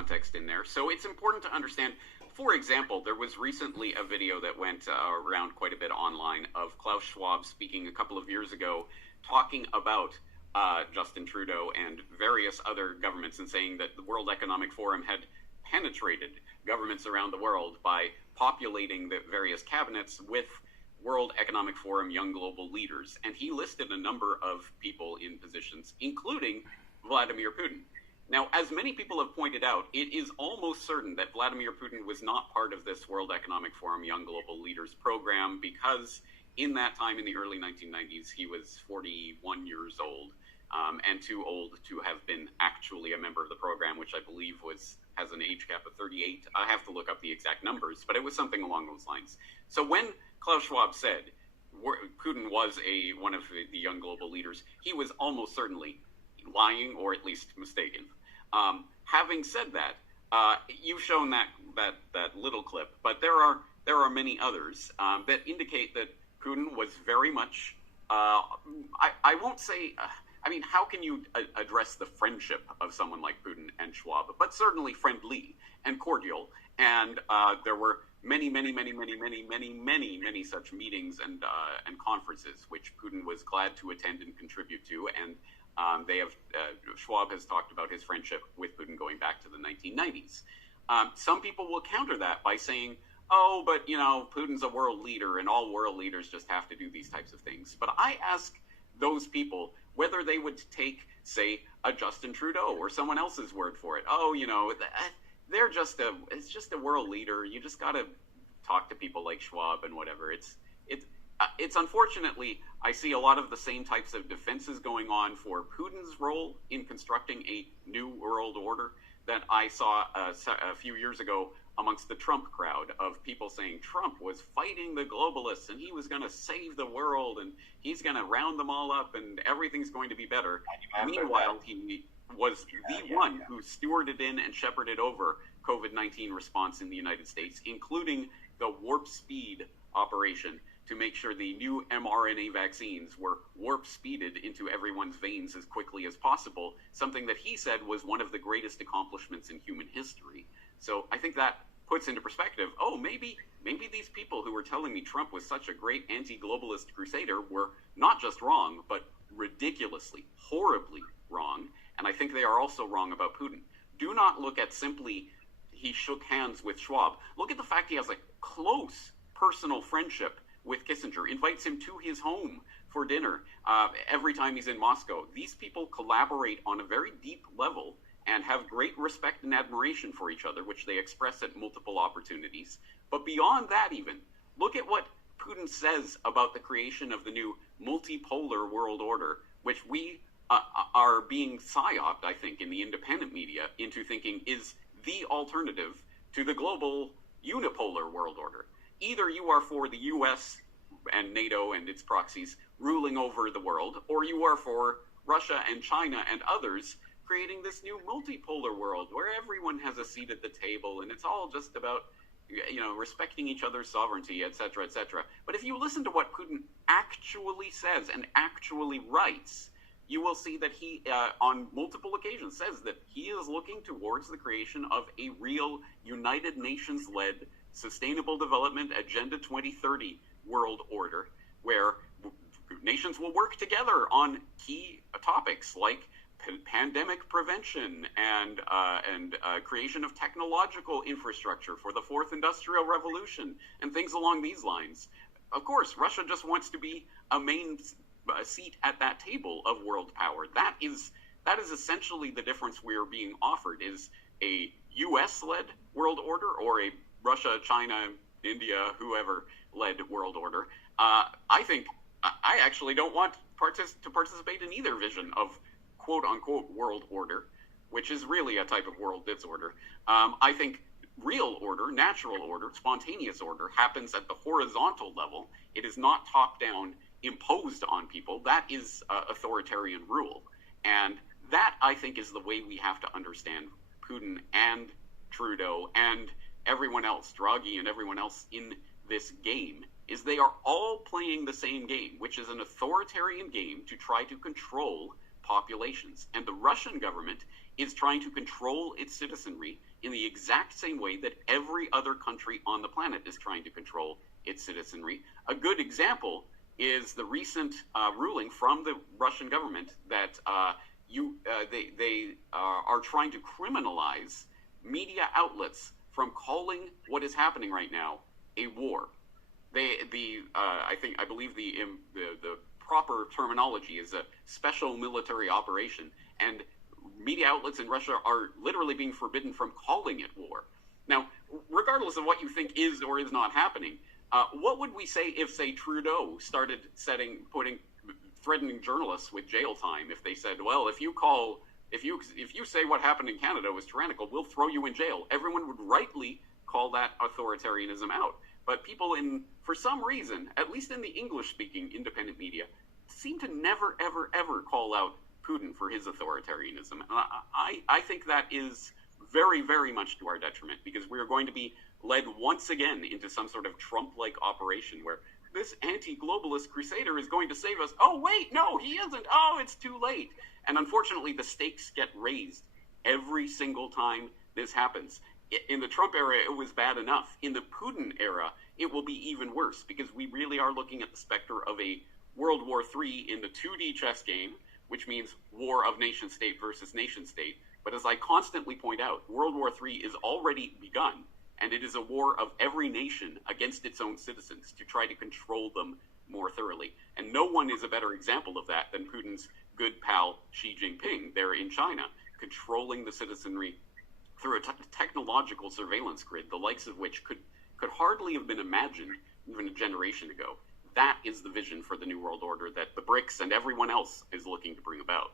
context in there. So it's important to understand. For example, there was recently a video that went around quite a bit online of Klaus Schwab speaking a couple of years ago, talking about Justin Trudeau and various other governments, and saying that the World Economic Forum had penetrated governments around the world by populating the various cabinets with World Economic Forum young global leaders. And he listed a number of people in positions, including Vladimir Putin. Now, as many people have pointed out, it is almost certain that Vladimir Putin was not part of this World Economic Forum Young Global Leaders program, because in that time, in the early 1990s, he was 41 years old, and too old to have been actually a member of the program, which I believe has an age cap of 38. I have to look up the exact numbers, but it was something along those lines. So when Klaus Schwab said Putin was one of the young global leaders, he was almost certainly lying, or at least mistaken. Having said that, you've shown that little clip, but there are many others that indicate that Putin was very much. I won't say. I mean, how can you address the friendship of someone like Putin and Schwab? But certainly friendly and cordial. And there were many such meetings and conferences which Putin was glad to attend and contribute to. And Schwab has talked about his friendship with Putin going back to the 1990s. Some people will counter that by saying, oh, but, Putin's a world leader and all world leaders just have to do these types of things. But I ask those people whether they would take, say, a Justin Trudeau or someone else's word for it. Oh, it's just a world leader. You just got to talk to people like Schwab and whatever. It's unfortunately, I see a lot of the same types of defenses going on for Putin's role in constructing a new world order that I saw a few years ago amongst the Trump crowd, of people saying Trump was fighting the globalists and he was going to save the world and he's going to round them all up and everything's going to be better. Meanwhile, he was the one who stewarded in and shepherded over COVID-19 response in the United States, including the warp speed operation to make sure the new mRNA vaccines were warp speeded into everyone's veins as quickly as possible, something that he said was one of the greatest accomplishments in human history. So I think that puts into perspective, oh, maybe these people who were telling me Trump was such a great anti-globalist crusader were not just wrong, but ridiculously, horribly wrong. And I think they are also wrong about Putin. Do not look at simply he shook hands with Schwab. Look at the fact he has a close personal friendship with Kissinger, invites him to his home for dinner every time he's in Moscow. These people collaborate on a very deep level and have great respect and admiration for each other, which they express at multiple opportunities. But beyond that even, look at what Putin says about the creation of the new multipolar world order, which we are being psyoped, I think, in the independent media into thinking is the alternative to the global unipolar world order. Either you are for the US and NATO and its proxies ruling over the world, or you are for Russia and China and others creating this new multipolar world where everyone has a seat at the table and it's all just about, respecting each other's sovereignty, etc., etc. But if you listen to what Putin actually says and actually writes, you will see that he, on multiple occasions, says that he is looking towards the creation of a real United Nations-led Sustainable Development Agenda 2030 world order, where nations will work together on key topics like pandemic prevention and creation of technological infrastructure for the fourth industrial revolution and things along these lines. Of course, Russia just wants to be a main seat at that table of world power. That is essentially the difference we are being offered, is a US-led world order or a Russia, China, India, whoever-led world order. I think I actually don't want to participate in either vision of quote-unquote world order, which is really a type of world disorder. I think real order, natural order, spontaneous order happens at the horizontal level. It is not top-down imposed on people. That is authoritarian rule. And that, I think, is the way we have to understand Putin and Trudeau and everyone else, Draghi and everyone else in this game, is they are all playing the same game, which is an authoritarian game to try to control populations. And the Russian government is trying to control its citizenry in the exact same way that every other country on the planet is trying to control its citizenry. A good example is the recent ruling from the Russian government that they are trying to criminalize media outlets from calling what is happening right now a war. I believe the proper terminology is a special military operation, and media outlets in Russia are literally being forbidden from calling it war. Now, regardless of what you think is or is not happening, what would we say if, say, Trudeau started threatening journalists with jail time if they said, well, if you say what happened in Canada was tyrannical, we'll throw you in jail? Everyone would rightly call that authoritarianism out. But people for some reason, at least in the English-speaking independent media, seem to never, ever, ever call out Putin for his authoritarianism. And I think that is very, very much to our detriment, because we are going to be led once again into some sort of Trump-like operation where this anti-globalist crusader is going to save us. Oh, wait, no, he isn't. Oh, it's too late. And unfortunately, the stakes get raised every single time this happens. In the Trump era, it was bad enough. In the Putin era, it will be even worse, because we really are looking at the specter of a World War III in the 2D chess game, which means war of nation state versus nation state. But as I constantly point out, World War III is already begun, and it is a war of every nation against its own citizens to try to control them more thoroughly. And no one is a better example of that than Putin's good pal Xi Jinping there in China, controlling the citizenry through a technological surveillance grid, the likes of which could hardly have been imagined even a generation ago. That is the vision for the New World Order that the BRICS and everyone else is looking to bring about.